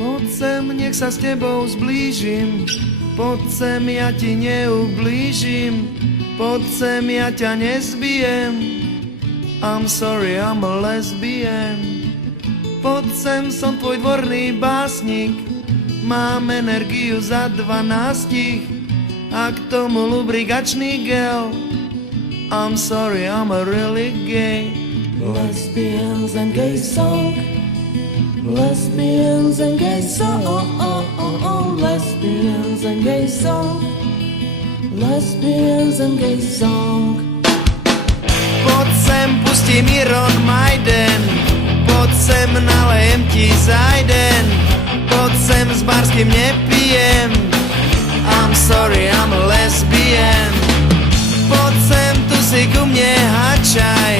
Poď sem, nech sa s tebou zblížim, poď sem, ja ti neublížim, poď sem, ja ťa nezbijem. I'm sorry, I'm a lesbian. Poď sem, som tvoj dvorný básnik, mám energiu za 12 a k tomu lubrikačný gel. I'm sorry, I'm a really gay. Lesbians and gay song, lesbians and gay song, lesbians and gay song, lesbians and gay song. Poď sem, pustí mi Ron Majden, poď sem, nalejem ti zajden, poď sem, s barským nepijem. I'm sorry, I'm a lesbian. Poď sem, tu si ku mne hačaj,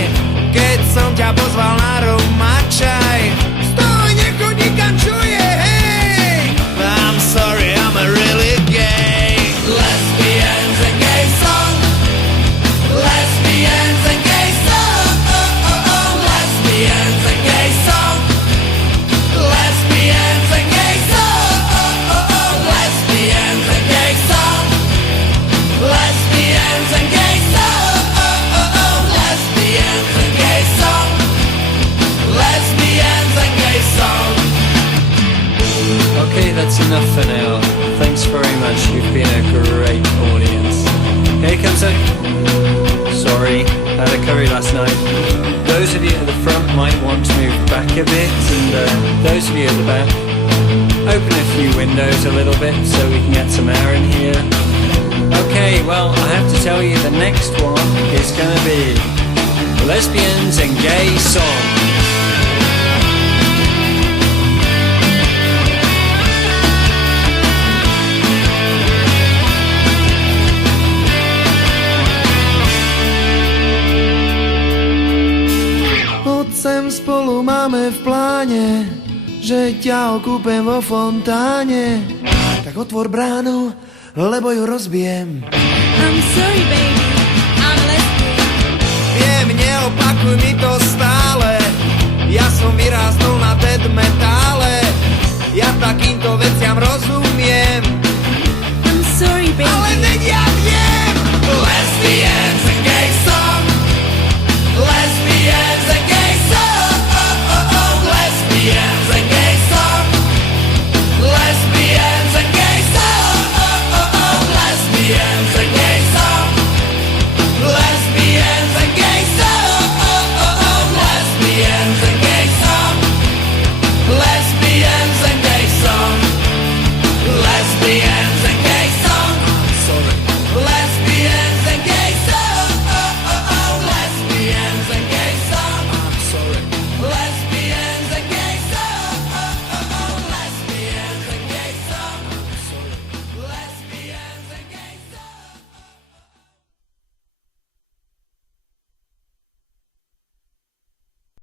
keď som ťa pozval na rumačaj. Stoj, nech nikam čuje, hej! I'm sorry, I'm a really gay. Lesbians and gay song, lesbians and gay song, lesbians and gay song, lesbians and gay song, lesbians and gay song, lesbians and gay song, lesbians and gay song, lesbians and gay song. Okay, that's enough for now. Thanks very much. You've been a great audience. Here comes a... Sorry, had a curry last night. Those of you at the front might want to move back a bit, and those of you at the back, open a few windows a little bit so we can get some air in here. Okay, well, I have to tell you the next one is going to be Lesbians and Gay Song. Poď sem, spolu máme v pláne, že ťa okúpem vo fontáne. Tak otvor bránu, lebo ju rozbijem. I'm sorry, baby.